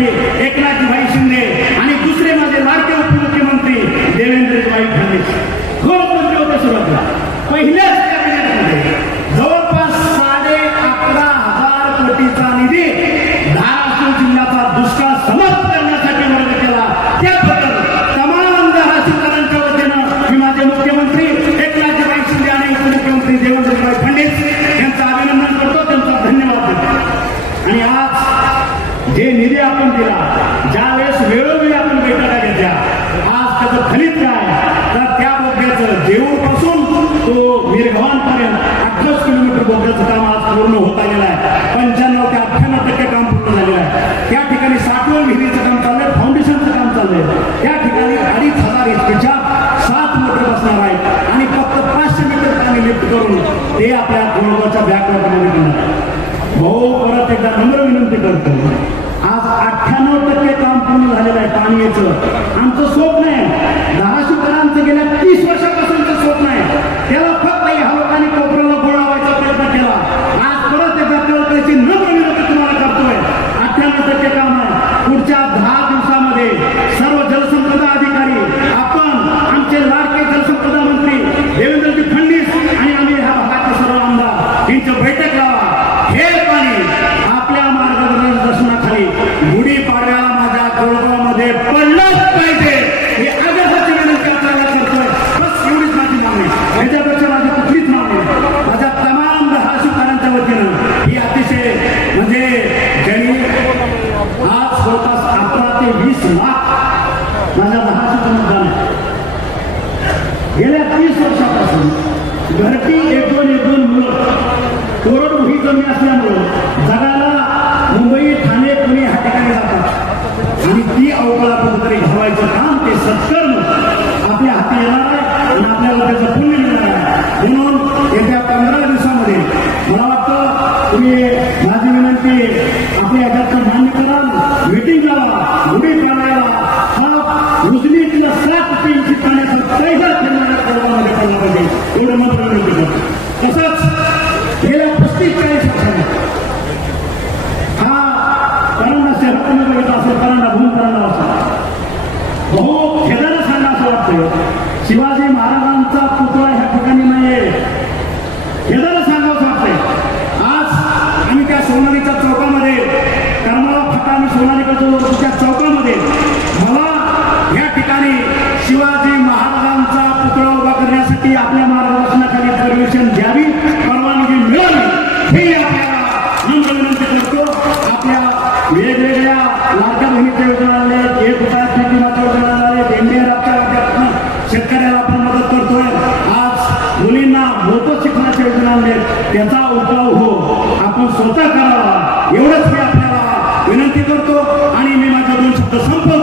three. दिला ज्या वेळेस वेळोवेळी आपण बैठका घेतल्या. आज त्याचं फलित काय? तर त्या बोगद्याचं देऊळपासून तो मिरगावांपर्यंत अठ्ठावीस किलोमीटर बोगद्याचं काम आज पूर्ण होत आलेलं आहे. पंच्याण्णव ते अठ्ठ्याण्णव टक्के काम पूर्ण झालेलं आहे. त्या ठिकाणी साठवण विहिरीचं काम चाललंय फाउंडेशनचं काम चाललंय. त्या ठिकाणी अडीच हजार इतकेच्या सात मोटर बसणार आहेत. आणि फक्त पाचशे मीटर पाणी लिफ्ट करून ते आपल्या गोळगावच्या बॅकवर घेणार आहे. भाऊ परत एकदा नम्र विनंती करतो आज अठ्ठ्याण्णव टक्के काम पूर्ण झालेलं आहे पाणी याचं आमचं स्वप्न आहे धाराशिवकरांचं गेल्या तीस वर्षापासूनचं स्वप्न आहे त्याला फक्त ह्या लोकांनी कोपऱ्याला गोळावायचा प्रयत्न केला आज परत एकदा कळकळीची नम्र विनंती तुम्हाला करतोय अठ्ठ्याण्णव टक्के काम आहे पुढच्या दहा दिवसामध्ये सर्व जलसंपदा अधिकारी आपण आमचे लाडके जलसंपदा मंत्री देवेंद्रजी फडणवीस आणि आम्ही ह्या भागाचे सर्व आमदार यांची बैठक लावा हे पाणी आपल्या मार्गदर्शनाखाली गुढी पाडव्याला माझ्या कोळगावमध्ये पडलंच पाहिजे हे आग्रहाची विनंती आपल्याला करतोय बस एवढीच माझी मागणी ह्याच्यापेक्षा माझी कुठलीच मागणी नाही. माझ्या तमाम धाराशिवकरांच्या वतीनं ही अतिशय म्हणजे ज्यांनी आज जवळपास अकरा ते वीस लाख माझ्या धाराशिवचं मतदान आहे गेल्या तीस वर्षापासून घरटी एक दोन एक दोन मुलं कोरडवाही कमी असल्यामुळं जगाला मुंबई ठाणे पुणे ह्या ठिकाणी जातात. आणि ती अवकाळा कुठेतरी घालवायचं काम ते सत्कर्म आपल्या हाती येणार आहे आणि आपल्याला त्याचं पुण्य मिळणार आहे. म्हणून येत्या पंधरा दिवसामध्ये मला वाटतं तुम्ही माझी विनंती आपल्या सात पेनची पाण्याचा पहिला फिरणाऱ्या कोळवामध्ये पडला पाहिजे एवढं मात्र विनंती करतो तसंच गेल्या पस्तीस चाळीस वर्षांनी हा परांडा शहरात तुम्ही बघितला असेल परांडा भूम परांडा असा बहु खेदानं सांगा असं वाटतं शिवाजी महाराजांचा पुतळा ह्या ठिकाणी नाहीये खेदानं सांगा असं वाटतंय आज आम्ही त्या सोनालीच्या चौकामध्ये करमाळा फाटा आणि सोनालिका त्या चौकामध्ये मला या ठिकाणी शिवाजी महाराजांचा पुतळा उभा करण्यासाठी आपल्या मार्गदर्शनाखाली परमिशन द्यावी? परवानगी मिळावी. हे आपल्याला विनंती करतो. आपल्या वेगवेगळ्या लाडक्या बहिणीच्या योजना आल्या एक उपाय मात्र योजना आल्या देंडिया राबत्या शेतकऱ्याला आपण मदत करतोय. आज मुलींना मोफत शिक्षणाच्या योजना आणले त्याचा उपाय हो. आपण स्वतः करावा. एवढंच मी आपल्याला विनंती करतो. आणि मी माझ्या दोन शब्द संपवतो.